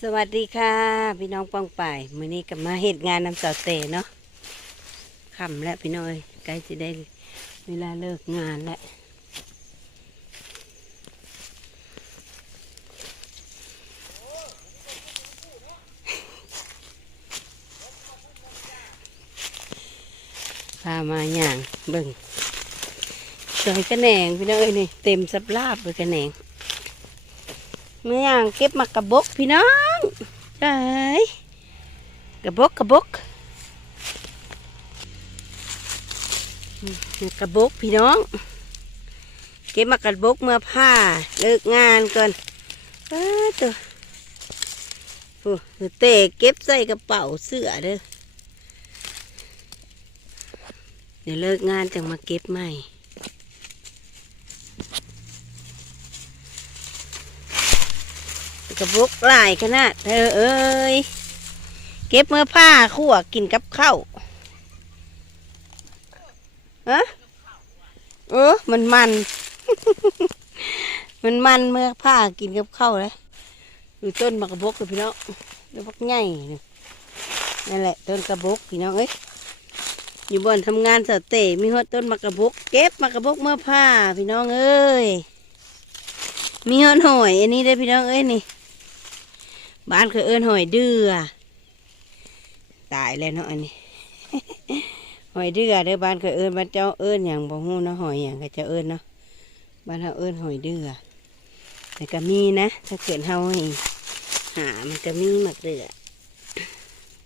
สวัสดีค่ะ พี่น้องป้องป่ายมื้อนี้ก็มาเฮ็ดงานนำเสาเตเนาะค่ำแล้วพี่น้อยใกล้จะได้เวลาเลิกงานแล้วพามาอย่างเบิ่งสวยกระแหนงพี่น้อยนี่เต็มสับลาบเลยกระแหนง เมื่อย่างเก็บมากระบกพี่น้องใช่กระบกกระบกกระบกพี่น้อง เก็บมากระบกเมื่อผ้าเลิกงานก่อนเออตัวโอ้เตะเก็บใส่กระเป๋าเสื้อเด้อเดี๋ยวเลิกงานจังมาเก็บใหม่ กระบกลายขนาดเธอเอ้ยเก็บเมื่อผ้าขั่วกินกับข้าวฮะเออมันมัน มันมันเมื่อผ้ากินกับข้าวเลยดูต้นมะกระบกเลยพี่น้องดูพักใหญ่นี่นั่นแหละต้นกระบกพี่น้องเอ้ยอยู่บนทำงานเสเตมีฮอดต้นมะกระบก เก็บมะกระบกเมื่อผ้าพี่น้องเอ้ยมีฮอดหอยอันนี้ได้พี่น้องเอ้ยนี่ บ้านเคยเอิ้นหอยเดือ ตายแล้วเนาะอันนี้ หอยเดือเด้อบ้านเคยเอิ้นบ้านเจ้าเอิ้นอย่างบ่ฮู้เนาะหอยอย่างก็จะเอิ้นเนาะบ้านเราเอิ้นหอยเดือแต่ก็มีนะ ถ้าเกิดเฮาให้หามันก็มีหมักเดือ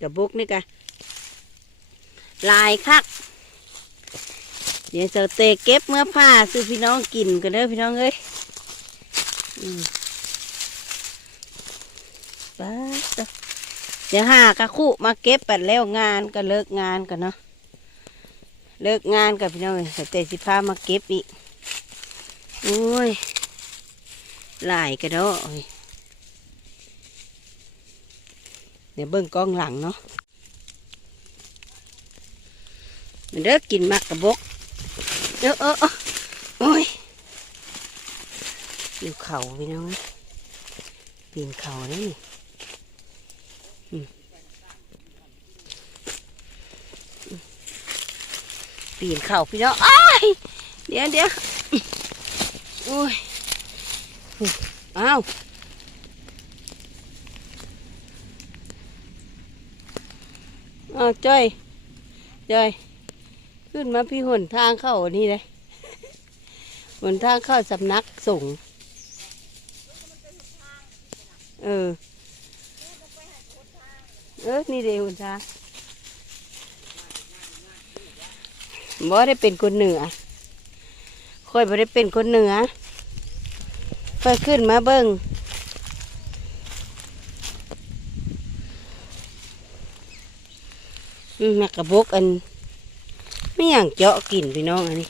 กระบุกนี่กะลายคัก เดี๋ยวจะเตะเก็บเมื่อผ้าซื้อพี่น้องกินกันเด้อพี่น้องเอ้ยอืม ปเถอะเดี๋ยวหากระคู่มาเก็บไปแล้วงานก็เลิกงานกันเนาะเลิกงานกับพี่น้องแต่เตสิพามาเก็บอีกโอ้ยหลายกระโดเดี๋ยวเบิ่งกล้องหลังเนาะมันเด้อกินมักกระบกเอเออเออโอ้ยอยู่เขาพี่น้องปีนเขาแล้วนี่ ปีนเข่าพี่น้องอ้ายเดี๋ยวเดี๋ยวโอ้ยอ้าวอ้าวจ้อยจ้อยขึ้นมาพี่หนทางเข้าอันนี้เลยหนทางเข้าสำนักสงฆ์เออ เออ นี่เดียวหนทางบ่ได้เป็นคนเหนือค่อยบ่ได้เป็นคนเหนือค่อยขึ้นมาเบิ้งอืมแม่กระบกอัน ไม่อย่างเจาะกินพี่น้องอันนี้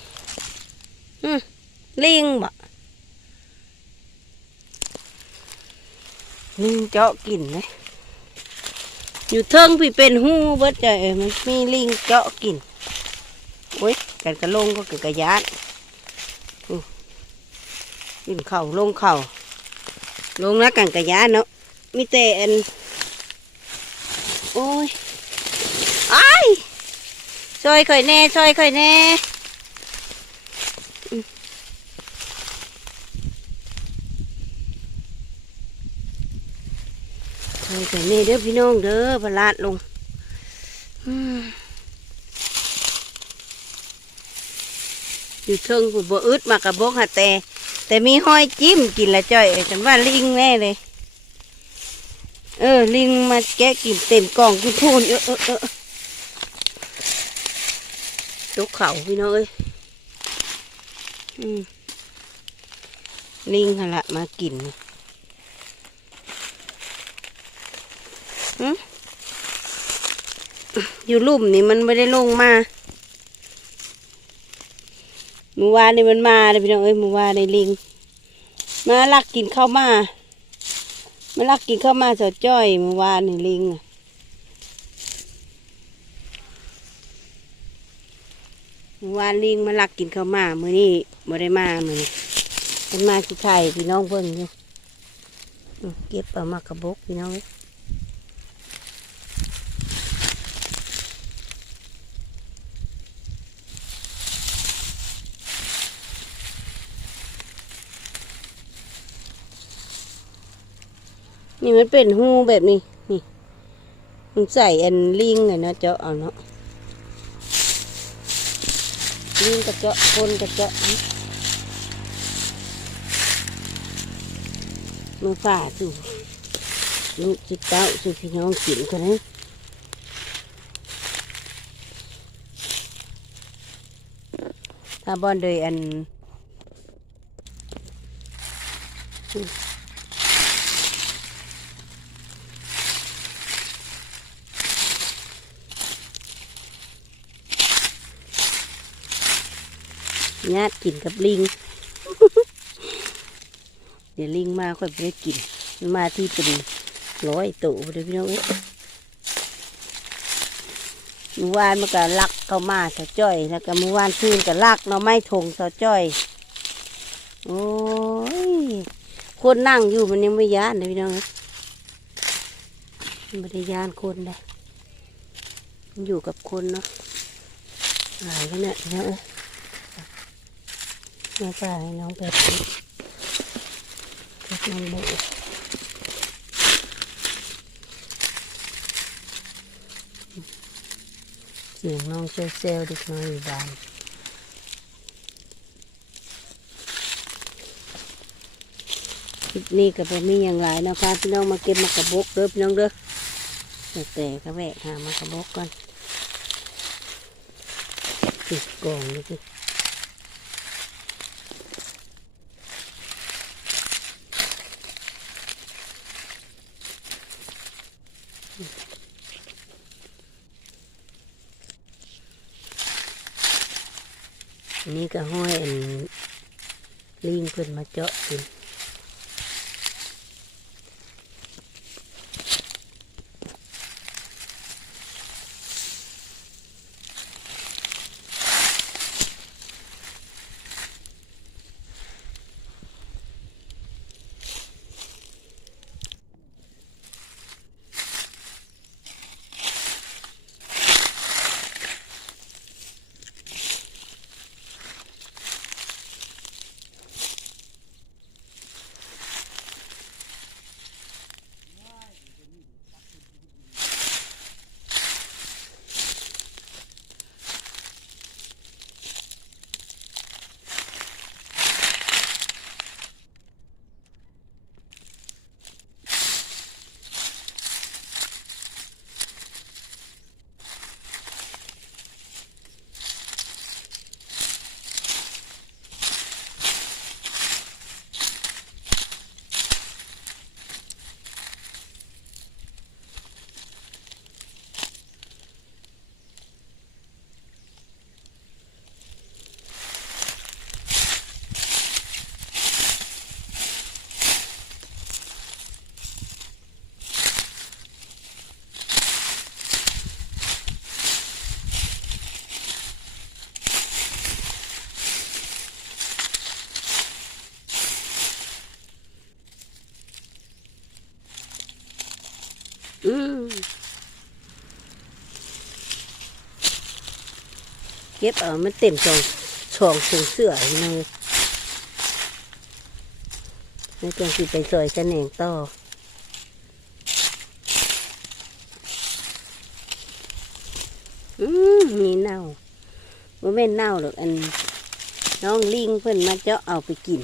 อืมลิงบ่ลิงเจาะกินเลย อยู่เทิงพี่เป็นหูเบิดใจมันมีลิงเจาะกินโอ้ยกันกระลงก็เกิดกระยานอู้ขึ้นเข่าลงเข่าลงแล้วกันกระยานเนาะมีแต่อันโอ้ยไอ้ายช่วยค่อยแน่ช่วยค่อยแน่ ช่วยค่อยแน่เด้อพี่น้องเด้อพลาดลงอยู่เทิงผุดบ่อึดมากระบกหาแต่แต่มีห้อยจิ้มกินละจ้อยฉันว่าลิงแน่เลย เออ ลิงมาแกะกินเต็มกล่องกินพูนเออเออเออตกเขาพี่น้องเอ้ยอืมลิงหละมากิน อยู่ลุ่มนี่มันไม่ได้ลงมาเมื่อวานนี่มันมาเลยพี่น้องเอ้ยเมื่อวานในลิง มาลักกินข้าวมามาลักกินข้าวมาสดจ้อยเมื่อวานนี่ลิงน่ะเมื่อวานลิงมาลักกินข้าวมาเมื้อนี้บ่ได้มาเมื้อนี้เป็นมาสิไทยพี่น้องเบิ่งอยู่เก็บเอามากระบกพี่น้องเอ้ย นี่มันเป็นหูแบบนี้ นี่ มันใส่อันลิงอะเนะเจาะเอาเนาะลิงกระเจาะคนกระเจาะมือฝ่าสู่ลูกจิตเต้าสู่พี่น้องกินกันนะถ้าบอนโดยอัน ญาติกินกับลิง เดี๋ยวลิงมาค่อยไปกิน มาที่เป็นร้อยตัวเดี๋ยวพี่น้องเมื่อวานมันก็ลักเข้ามาเสาจ้อย แล้วก็เมื่อวานคืนก็ลักเราะไม่ทงเสาจ้อย โอ้ยคนนั่งอยู่มันยังไม่ย้านเลยพี่น้องมันไม่ได้ย้านคนเลยมันอยู่กับคนเนาะหายกันเนี่ยพี่ น้องเอ้ยมาป่าให้น้องแบบนี้แบบน้องโบเสียงน้องเซลเซลเด็กน้อยอยู่บ้านคลิปนี้กับผมมีอย่างไรนะคะพี่น้องมาเก็บมากระบกเด้อพี่น้องเด้อแต่แต่ก็แวะหามากระบกก่อนติดกล่องนี่คื นี้ก็ห้อยอันลิงเพิ่นมาเจาะกิน เก็บเอามันเต็มช่องช่องถุงเสื้อนี่เลยแล้วจังสิไปซอยกันเองต่ออืมมีเน่าบ่แม่นเน่าหรอกอันน้องลิงเพิ่นมาเจาะเอาไปกิน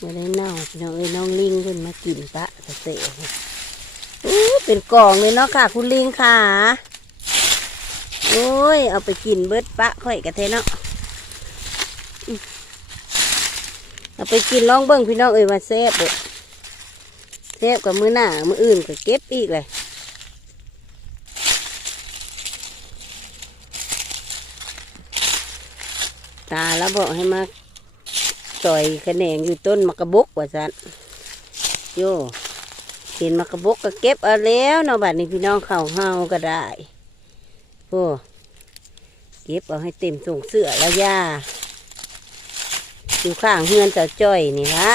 บ่ได้เน่าพี่น้องเอ้ยน้องลิงเพิ่นมากินปะะเตะอู้เป็นกล่องเลยเนาะค่ะ คุณลิงค่ะ โอ้ย เอาไปกินเบิดปะค่อยกะเทเนาะอืมเอาไปกินลองเบิ้งพี่น้องเอ้ยว่าแซ่บเด้อแซ่บกับมือหน้ามืออื่นก็เก็บอีกเลยตาแล้วบอกให้มาต่อยคะแนงอยู่ต้นมะกระบกว่าสันโยเห็นมะกระบกก็เก็บเอาแล้วเนาะบัดนี้พี่น้องเข่าเฮาก็ได้ อ้เก็บเอาให้เต็มส่งเสื้อแล้วย่าอยู่ข้างเฮือนเจ้าจ้อยนี่ละ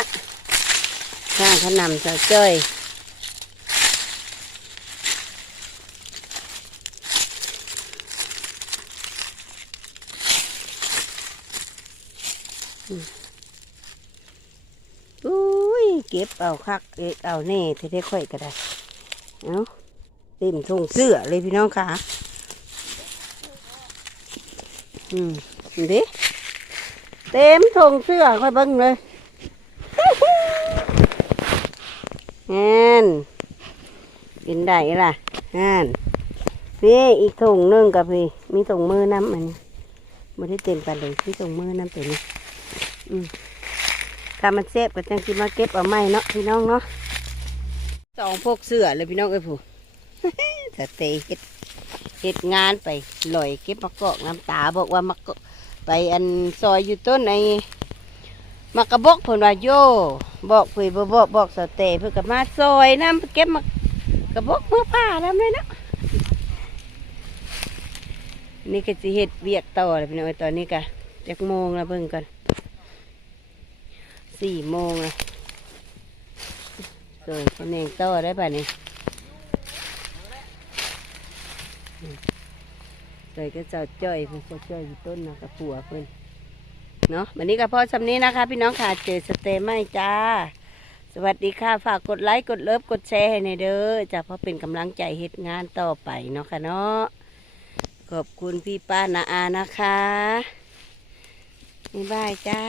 ข้างขนำสาจ้อยอุ้ยเก็บเอาคักเอ็ดเอาแน่เท่ๆค่อยก็ได้ เอาเต็มทงเสื้อเลยพี่น้องค่ะ อืมดูดิเต็มทงเสื้อค่อยเบิ้งเลยงานกินได้ล่ะงานพี่อีกถุงหนึงกับพี่ มีถุงมือน้ำอันนี้ไม่ได้เต็มไปเลยมีถุงมือน้ำตัวนี้อืมถ้ามันเซฟก็จังสิมาเก็บเอาไม้เนาะพี่น้องเนาะสองพวกเสื้อเลยพี่น้องเอ้ยผู้แต่เตะ เฮ็ดงานไปลอยเก็บมะกอกน้ำตาบอกว่ามะกอกไปอันซอยอยู่ต้นไอ้มากระบอกเพิ่นว่าโยบอกเพิ่นบ่บอกบอกสเตเพิ่นก็มาซอยน้ำเก็บมากระบอกเมื่อผ้าน้ำเลยนะนี่ก็สิเฮ็ดเวียกต่อเลยพี่น้อยตอนนี้ก็จักโมงแล้วเบิ่งกันสี่โมงแล้วสวยคะแนนต่อได้ป่ะนี่ อืมสวยก็เจ้าจ้อยเพิ่นเจ้าจ้อยอยู่ต้นนะกับผัวเพิ่อนเนาะวันนี้ก็พอสำนี้นะคะ พี่น้องค่ะเจอสเตย์ไม่จ้า สวัสดีค่ะฝากกดไลค์กดเลิฟกดแชร์ให้ในอยเด้อจะเพราะเป็นกำลังใจเหตุงานต่อไปเนาะค่ะเนาะขอบคุณพี่ป้านาอานะคะบ๊ายบายจ้า